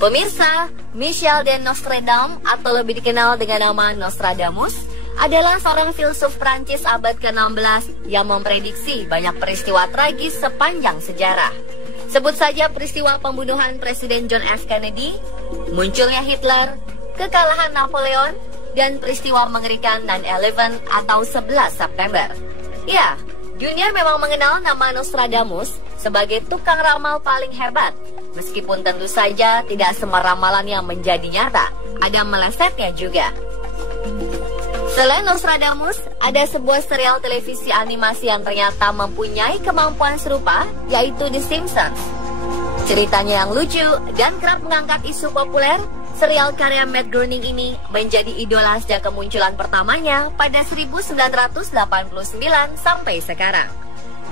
Pemirsa, Michel de Nostredame atau lebih dikenal dengan nama Nostradamus adalah seorang filsuf Prancis abad ke-16 yang memprediksi banyak peristiwa tragis sepanjang sejarah. Sebut saja peristiwa pembunuhan Presiden John F. Kennedy, munculnya Hitler, kekalahan Napoleon, dan peristiwa mengerikan 9/11 atau 11 September. Ya, dunia memang mengenal nama Nostradamus sebagai tukang ramal paling hebat. Meskipun tentu saja tidak semua ramalan yang menjadi nyata, ada melesetnya juga. Selain Nostradamus, ada sebuah serial televisi animasi yang ternyata mempunyai kemampuan serupa, yaitu The Simpsons. Ceritanya yang lucu dan kerap mengangkat isu populer, serial karya Matt Groening ini menjadi idola sejak kemunculan pertamanya pada 1989 sampai sekarang.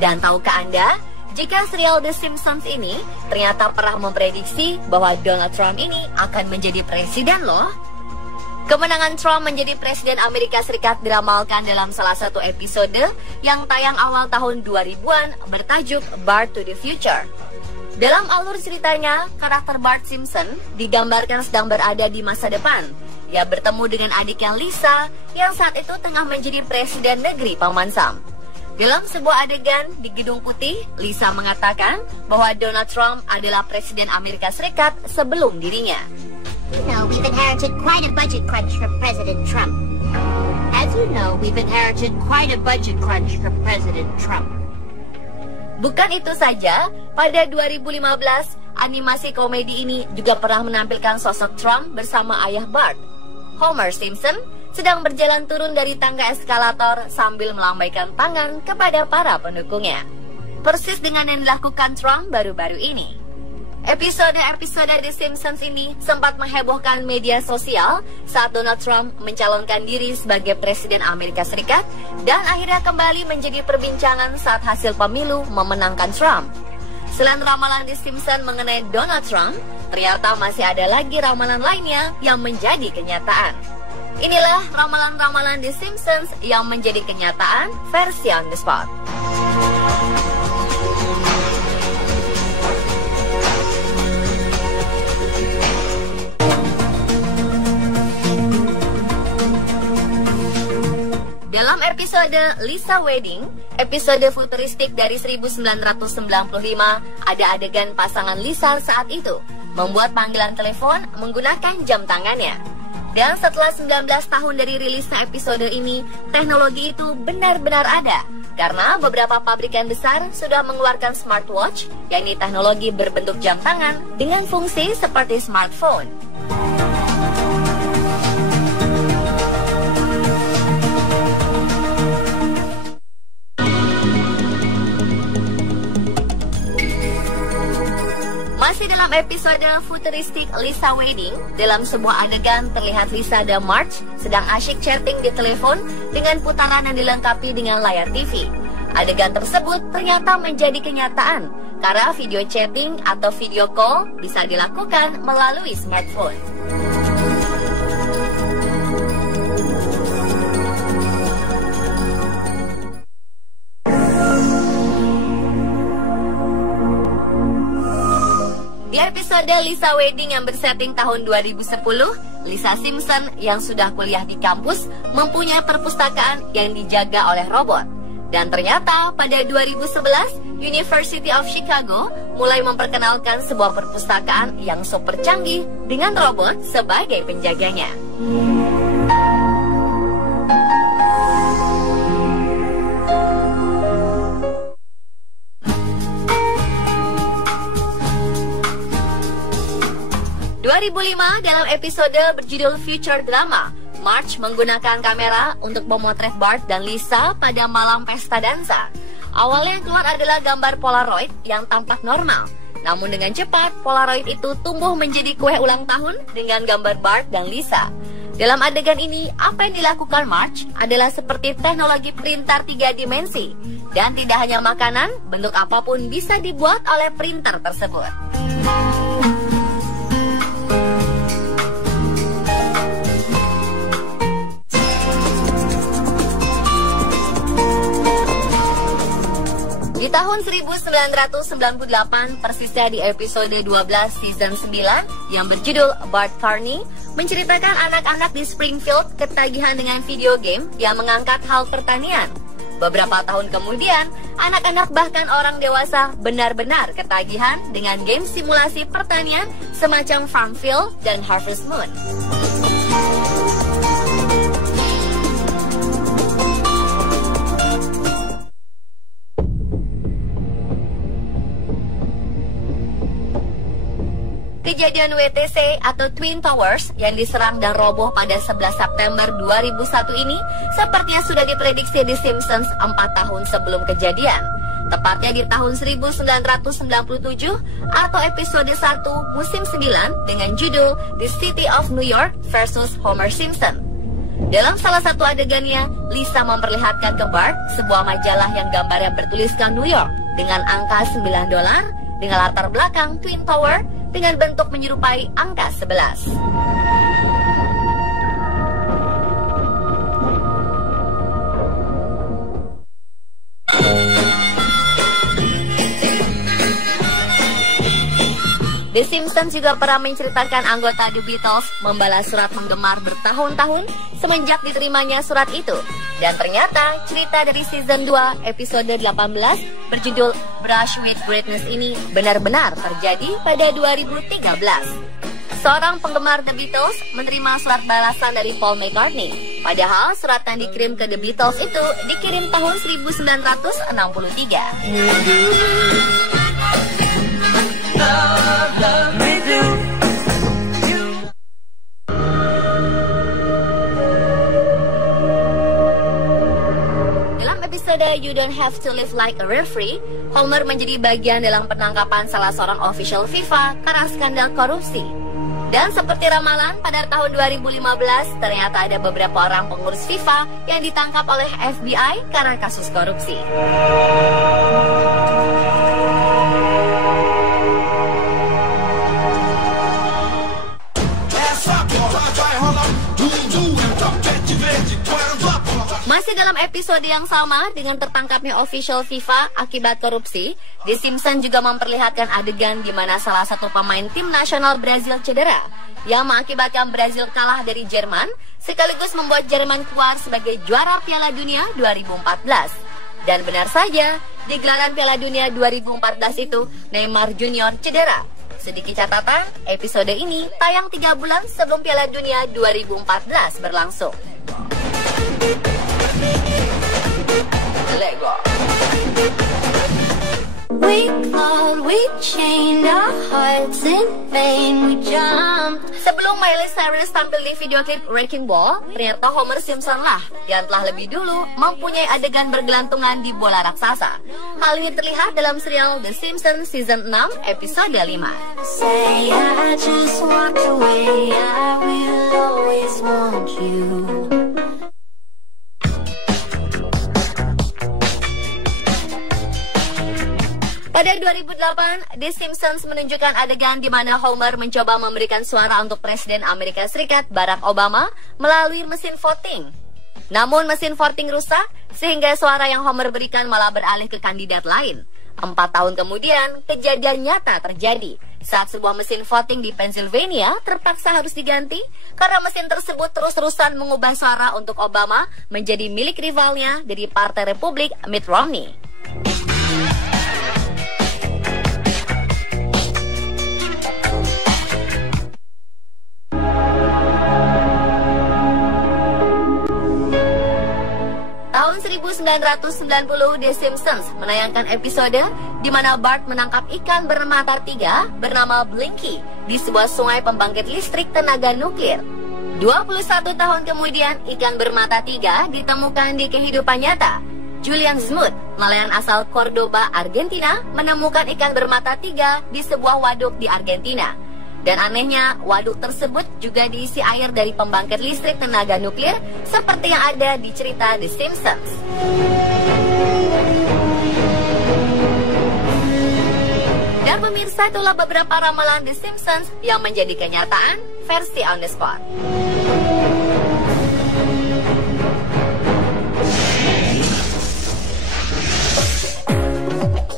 Dan tahukah Anda, jika serial The Simpsons ini ternyata pernah memprediksi bahwa Donald Trump ini akan menjadi presiden loh. Kemenangan Trump menjadi presiden Amerika Serikat diramalkan dalam salah satu episode yang tayang awal tahun 2000-an bertajuk Bart to the Future. Dalam alur ceritanya, karakter Bart Simpson digambarkan sedang berada di masa depan. Ia bertemu dengan adiknya Lisa yang saat itu tengah menjadi presiden negeri Paman Sam. Dalam sebuah adegan di Gedung Putih, Lisa mengatakan bahwa Donald Trump adalah presiden Amerika Serikat sebelum dirinya. You know, we've inherited quite a budget crunch from President Trump. As you know, we've inherited quite a budget crunch from President Trump. Bukan itu saja, pada 2015, animasi komedi ini juga pernah menampilkan sosok Trump bersama ayah Bart. Homer Simpson sedang berjalan turun dari tangga eskalator sambil melambaikan tangan kepada para pendukungnya. Persis dengan yang dilakukan Trump baru-baru ini. Episode-episode The Simpsons ini sempat menghebohkan media sosial saat Donald Trump mencalonkan diri sebagai Presiden Amerika Serikat dan akhirnya kembali menjadi perbincangan saat hasil pemilu memenangkan Trump. Selain ramalan The Simpsons mengenai Donald Trump, ternyata masih ada lagi ramalan lainnya yang menjadi kenyataan. Inilah ramalan-ramalan The Simpsons yang menjadi kenyataan versi on the spot. Dalam episode Lisa Wedding, episode futuristik dari 1995, ada adegan pasangan Lisa saat itu membuat panggilan telepon menggunakan jam tangannya. Dan setelah 19 tahun dari rilisnya episode ini, teknologi itu benar-benar ada. Karena beberapa pabrikan besar sudah mengeluarkan smartwatch, yakni teknologi berbentuk jam tangan dengan fungsi seperti smartphone. Masih dalam episode futuristik Lisa Wedding, dalam sebuah adegan terlihat Lisa dan Marge sedang asyik chatting di telepon dengan putaran yang dilengkapi dengan layar TV. Adegan tersebut ternyata menjadi kenyataan karena video chatting atau video call bisa dilakukan melalui smartphone. Di episode Lisa Wedding yang bersetting tahun 2010, Lisa Simpson yang sudah kuliah di kampus mempunyai perpustakaan yang dijaga oleh robot. Dan ternyata pada 2011, University of Chicago mulai memperkenalkan sebuah perpustakaan yang super canggih dengan robot sebagai penjaganya. 2005 dalam episode berjudul Future Drama, Marge menggunakan kamera untuk memotret Bart dan Lisa pada malam pesta dansa. Awalnya yang keluar adalah gambar Polaroid yang tampak normal. Namun dengan cepat, Polaroid itu tumbuh menjadi kue ulang tahun dengan gambar Bart dan Lisa. Dalam adegan ini, apa yang dilakukan Marge adalah seperti teknologi printer 3 dimensi. Dan tidak hanya makanan, bentuk apapun bisa dibuat oleh printer tersebut. Di tahun 1998, persisnya di episode 12 season 9 yang berjudul Bart Carney, menceritakan anak-anak di Springfield ketagihan dengan video game yang mengangkat hal pertanian. Beberapa tahun kemudian, anak-anak bahkan orang dewasa benar-benar ketagihan dengan game simulasi pertanian semacam Farmville dan Harvest Moon. Kejadian WTC atau Twin Towers yang diserang dan roboh pada 11 September 2001 ini sepertinya sudah diprediksi di Simpsons 4 tahun sebelum kejadian. Tepatnya di tahun 1997 atau episode 1 musim 9 dengan judul The City of New York versus Homer Simpson. Dalam salah satu adegannya, Lisa memperlihatkan ke Bart sebuah majalah yang gambarnya bertuliskan New York dengan angka $9 dengan latar belakang Twin Tower dengan bentuk menyerupai angka 11. The Simpsons juga pernah menceritakan anggota The Beatles membalas surat penggemar bertahun-tahun semenjak diterimanya surat itu. Dan ternyata cerita dari season 2 episode 18 berjudul Brush with Greatness ini benar-benar terjadi pada 2013. Seorang penggemar The Beatles menerima surat balasan dari Paul McCartney. Padahal surat yang dikirim ke The Beatles itu dikirim tahun 1963. Dalam episode You Don't Have to Live Like a Referee, Homer menjadi bagian dalam penangkapan salah seorang official FIFA karena skandal korupsi. Dan seperti ramalan pada tahun 2015, ternyata ada beberapa orang pengurus FIFA yang ditangkap oleh FBI karena kasus korupsi. Masih dalam episode yang sama dengan tertangkapnya official FIFA akibat korupsi, The Simpsons juga memperlihatkan adegan di mana salah satu pemain tim nasional Brazil cedera, yang mengakibatkan Brazil kalah dari Jerman, sekaligus membuat Jerman keluar sebagai juara Piala Dunia 2014. Dan benar saja, di gelaran Piala Dunia 2014 itu, Neymar Junior cedera. Sedikit catatan, episode ini tayang 3 bulan sebelum Piala Dunia 2014 berlangsung. Lego. We clawed, we chained our hearts in vain, we jumped. Sebelum Miley Cyrus tampil di video klip Wrecking Ball, ternyata Homer Simpson lah yang telah lebih dulu mempunyai adegan bergelantungan di bola raksasa. Hal ini terlihat dalam serial The Simpsons season 6 episode 5. Say I just walked away, I will always want you. Pada 2008, The Simpsons menunjukkan adegan di mana Homer mencoba memberikan suara untuk Presiden Amerika Serikat Barack Obama melalui mesin voting. Namun mesin voting rusak, sehingga suara yang Homer berikan malah beralih ke kandidat lain. 4 tahun kemudian, kejadian nyata terjadi saat sebuah mesin voting di Pennsylvania terpaksa harus diganti karena mesin tersebut terus-terusan mengubah suara untuk Obama menjadi milik rivalnya dari Partai Republik, Mitt Romney. Tahun 1990, The Simpsons menayangkan episode di mana Bart menangkap ikan bermata 3 bernama Blinky di sebuah sungai pembangkit listrik tenaga nuklir. 21 tahun kemudian, ikan bermata 3 ditemukan di kehidupan nyata. Julian Smoot, nelayan asal Cordoba, Argentina, menemukan ikan bermata 3 di sebuah waduk di Argentina. Dan anehnya, waduk tersebut juga diisi air dari pembangkit listrik tenaga nuklir seperti yang ada di cerita The Simpsons. Dan pemirsa, itulah beberapa ramalan The Simpsons yang menjadi kenyataan versi on the spot.